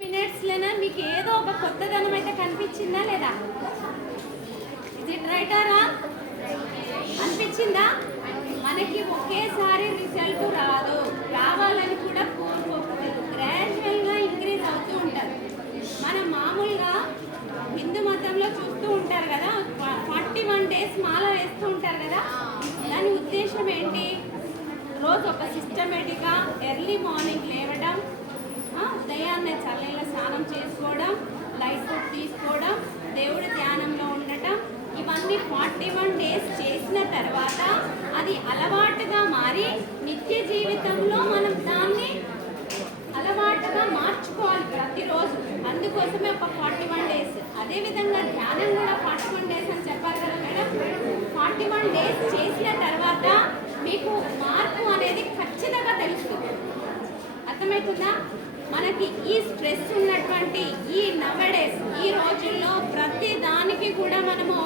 మినిట్స్లోనే మీకు ఏదో ఒక కొత్తదనం అయితే కనిపించిందా లేదా? ఇది రైటరా అనిపించిందా? మనకి ఒకేసారి రిజల్ట్ రాదు, రావాలని కూడా కోరుకోకూడదు. గ్రాడ్యువల్గా ఇంక్రీజ్ అవుతూ ఉంటారు. మన మామూలుగా హిందూ మతంలో చూస్తూ ఉంటారు కదా, 41 డేస్ మాల వేస్తూ ఉంటారు కదా. దాని ఉద్దేశం ఏంటి? రోజు ఒక సిస్టమేటిక్గా ఎర్లీ మార్నింగ్ లేవడం, ఉదయాన్నే చల్లైన స్నానం చేసుకోవడం, లైట్ ఫుడ్ తీసుకోవడం, దేవుడి ధ్యానంలో ఉండటం, ఇవన్నీ 41 డేస్ చేసిన తర్వాత అది అలవాటుగా మారి నిత్య జీవితంలో మనం దాన్ని అలవాటుగా మార్చుకోవాలి ప్రతిరోజు. అందుకోసమే ఒక 41 డేస్. అదేవిధంగా ధ్యానం కూడా 41 డేస్ అని చెప్పారు కదా మేడం. 41 డేస్ చేసిన తర్వాత మీకు మార్పు అనేది ఖచ్చితంగా తెలుస్తుంది. అర్థమవుతుందా? మనకి ఈ స్ట్రెస్ ఉన్నటువంటి ఈ నవడేస్ ఈ రోజుల్లో ప్రతి దానికి కూడా మనము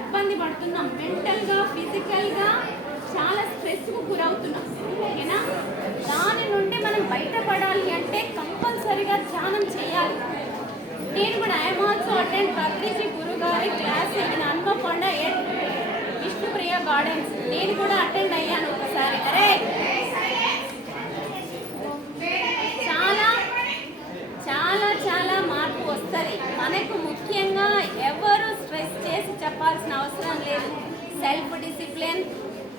ఇబ్బంది పడుతున్నాం. మెంటల్గా, ఫిజికల్గా చాలా స్ట్రెస్కు గురవుతున్నాం. ఓకేనా? దాని నుండి మనం బయటపడాలి అంటే కంపల్సరీగా ధ్యానం చేయాలి. నేను కూడా ఐఎమ్ ఆల్సో అటెండ్ పత్రిజీ గురుగారి class in Hanamkonda at Vishnupriya gardens. నేను కూడా అటెండ్ అయ్యాను ఒకసారి. అరే చాలా మార్పు వస్తుంది మనకు. ముఖ్యంగా ఎవరు స్ట్రెస్ చేసి చెప్పాల్సిన అవసరం లేదు. సెల్ఫ్ డిసిప్లిన్,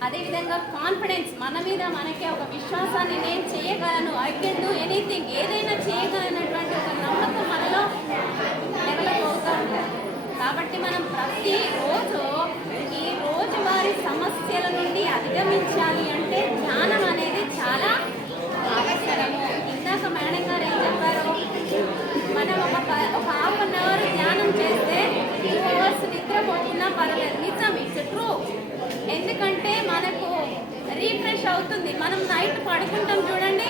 అదేవిధంగా కాన్ఫిడెన్స్, మన మీద మనకే ఒక విశ్వాసాన్ని, నేను చేయగలను, ఐ కెన్ డూ ఎనీథింగ్, ఏదైనా చేయగలనటువంటి ఒక నమ్మకం మనలో డెవలప్ అవుతూ ఉంటుంది. కాబట్టి మనం ప్రతిరోజు ఈ రోజువారీ సమస్యల నుండి అధిగమించాలి అంటే ధ్యానం అనేది చాలా అవసరము. ఇందాక మేడం గారు ఏం చెప్పారు? మనం ఒక హాఫ్ అన్ అవర్ ధ్యానం చేస్తే 2 అవర్స్ నిద్రపోతున్నా పర్వాలేదు. నిజం, ఇట్స్ ట్రూ. ఎందుకంటే మనకు రీఫ్రెష్ అవుతుంది. మనం నైట్ పడుకుంటాం చూడండి,